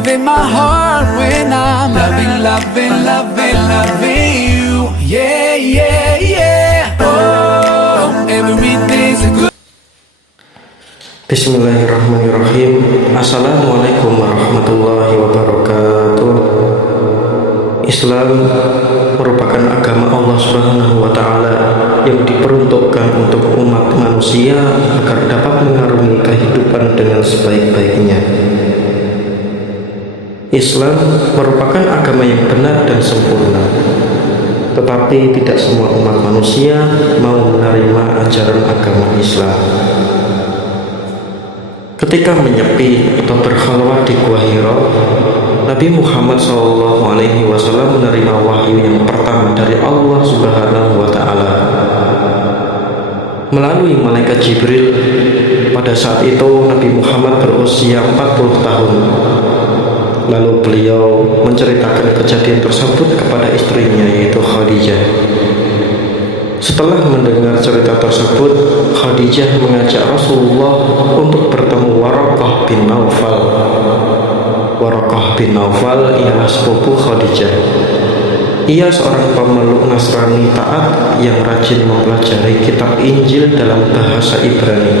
within my heart when I'm loving, loving, loving, loving you. Yeah, yeah, yeah. Oh, everything's a good. Bismillahirrahmanirrahim. Assalamualaikum warahmatullahi wabarakatuh. Islam merupakan agama Allah Subhanahu wa Ta'ala yang diperuntukkan untuk umat manusia agar dapat mengarungi kehidupan dengan sebaik-baiknya. Islam merupakan agama yang benar dan sempurna, tetapi tidak semua umat manusia mau menerima ajaran agama Islam. Ketika menyepi atau berkhalwat di Gua Hira, Nabi Muhammad SAW menerima wahyu yang pertama dari Allah Subhanahu wa Ta'ala melalui malaikat Jibril. Pada saat itu Nabi Muhammad berusia 40 tahun. Lalu beliau menceritakan kejadian tersebut kepada istrinya, yaitu Khadijah. Setelah mendengar cerita tersebut, Khadijah mengajak Rasulullah untuk bertemu Waraqah bin Naufal. Waraqah bin Naufal ialah sepupu Khadijah. Ia seorang pemeluk Nasrani taat yang rajin mempelajari kitab Injil dalam bahasa Ibrani.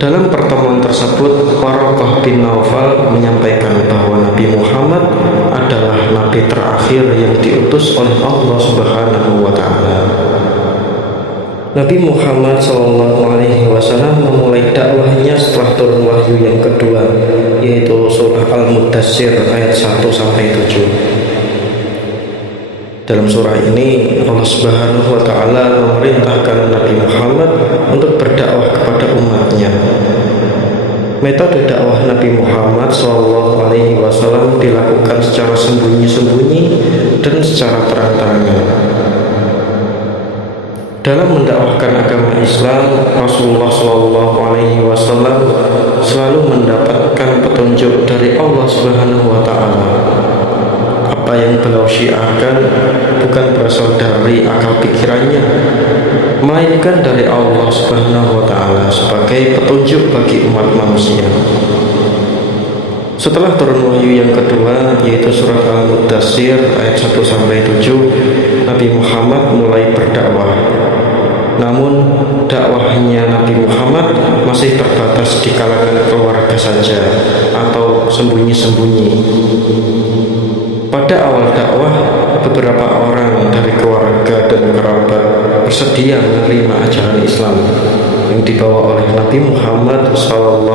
Dalam pertemuan tersebut, Waraqah bin Naufal menyampaikan bahwa Nabi Muhammad adalah nabi terakhir yang diutus oleh Allah Subhanahu wa Ta'ala. Nabi Muhammad SAW memulai dakwahnya setelah turun wahyu yang kedua, yaitu surah Al-Mudaththir ayat 1-7. Dalam surah ini Allah Subhanahu wa Ta'ala memerintahkan Nabi Muhammad untuk berdakwah kepada umatnya. Metode dakwah Nabi Muhammad SAW dilakukan secara sembunyi-sembunyi dan secara terang-terangan. Dalam mendakwahkan agama Islam, Rasulullah SAW selalu mendapatkan petunjuk dari Allah Subhanahu wa Ta'ala. Apa yang beliau syiarkan bukan berasal dari akal pikirannya, melainkan dari Allah Subhanahu wa Ta'ala sebagai petunjuk bagi umat manusia. Setelah turun wahyu yang kedua, yaitu surat Al-Mudaththir ayat 1-7, Nabi Muhammad mulai berdakwah. Namun dakwahnya Nabi Muhammad masih terbatas di kalangan keluarga saja atau sembunyi-sembunyi. Pada awal dakwah, beberapa orang dari keluarga dan kerabat bersedia menerima ajaran Islam yang dibawa oleh Nabi Muhammad SAW.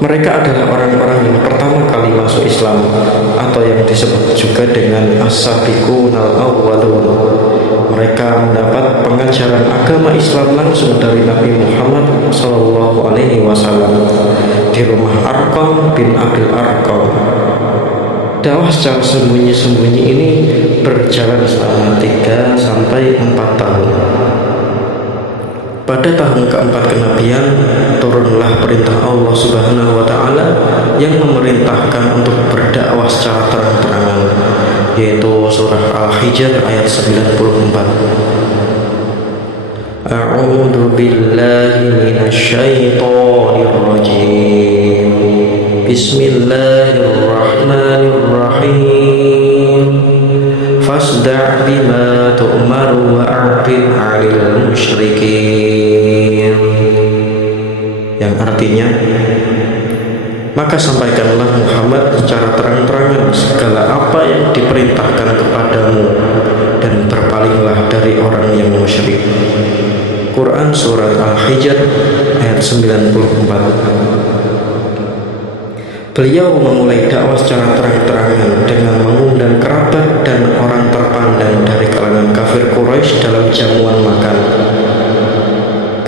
Mereka adalah orang-orang yang pertama kali masuk Islam, atau yang disebut juga dengan as-sabiqunal awwalun. Mereka mendapat pengajaran agama Islam langsung dari Nabi Muhammad SAW di rumah Arqam bin Abil Arqam. Dakwah secara sembunyi-sembunyi ini berjalan selama 3-4 tahun. Pada tahun keempat kenabian, turunlah perintah Allah Subhanahu wa Ta'ala yang memerintahkan untuk berdakwah secara terang-terangan, yaitu surah Al-Hijr ayat 94. A'udzu billahi minasy syaithanir rajim. Bismillahirrahmanirrahim. Fasda' bima tu'maru wa'rid 'anil musyrikin. Yang artinya, maka sampaikanlah Muhammad secara terang-terangan segala apa yang diperintahkan kepadamu dan berpalinglah dari orang yang musyrik. Quran Surat Al-Hijr ayat 94. Beliau memulai dakwah secara terang-terangan dengan mengundang kerabat dan orang terpandang dari kalangan kafir Quraisy dalam jamuan makan.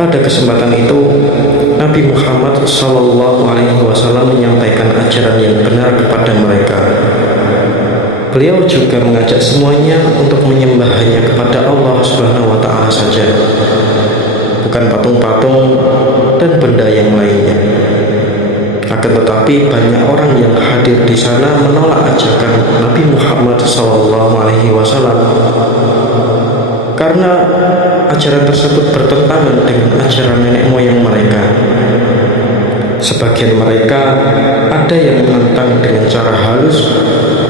Pada kesempatan itu, Nabi Muhammad SAW menyampaikan ajaran yang benar kepada mereka. Beliau juga mengajak semuanya untuk menyembah hanya kepada Allah Subhanahu wa Ta'ala saja, bukan patung-patung dan benda yang lainnya. Akan tetapi banyak orang yang hadir di sana menolak ajakan Nabi Muhammad SAW karena ajaran tersebut bertentangan dengan ajaran nenek moyang mereka. Sebagian mereka ada yang menentang dengan cara halus,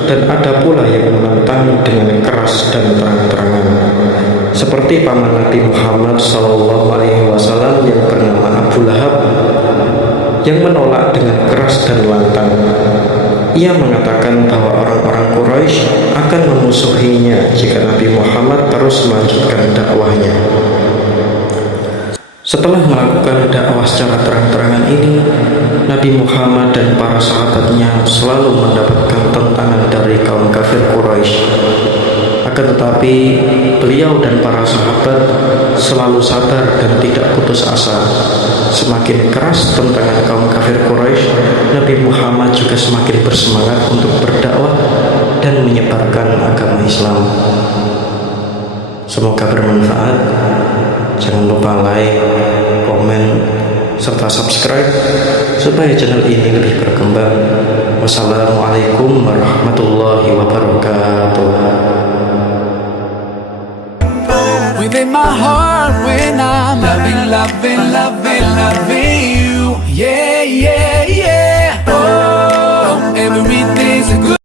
dan ada pula yang menentang dengan keras dan terang-terangan. Seperti paman Nabi Muhammad SAW yang bernama Abu Lahab, yang menolak dengan keras dan lantang. Ia mengatakan bahwa orang-orang Quraisy akan memusuhinya jika Nabi Muhammad terus melanjutkan dakwahnya. Setelah melakukan dakwah secara terang-terangan ini, Nabi Muhammad dan para sahabatnya selalu mendapatkan tentangan dari kaum kafir Quraisy. Akan tetapi, beliau dan para sahabat selalu sabar dan tidak putus asa. Semakin keras tentangan kaum kafir Quraisy, Nabi Muhammad juga semakin bersemangat untuk berdakwah dan menyebarkan agama Islam. Semoga bermanfaat. Jangan lupa like, komen, serta subscribe supaya channel ini lebih berkembang. Wassalamualaikum warahmatullahi wabarakatuh. Within my heart when I'm loving, loving, loving, loving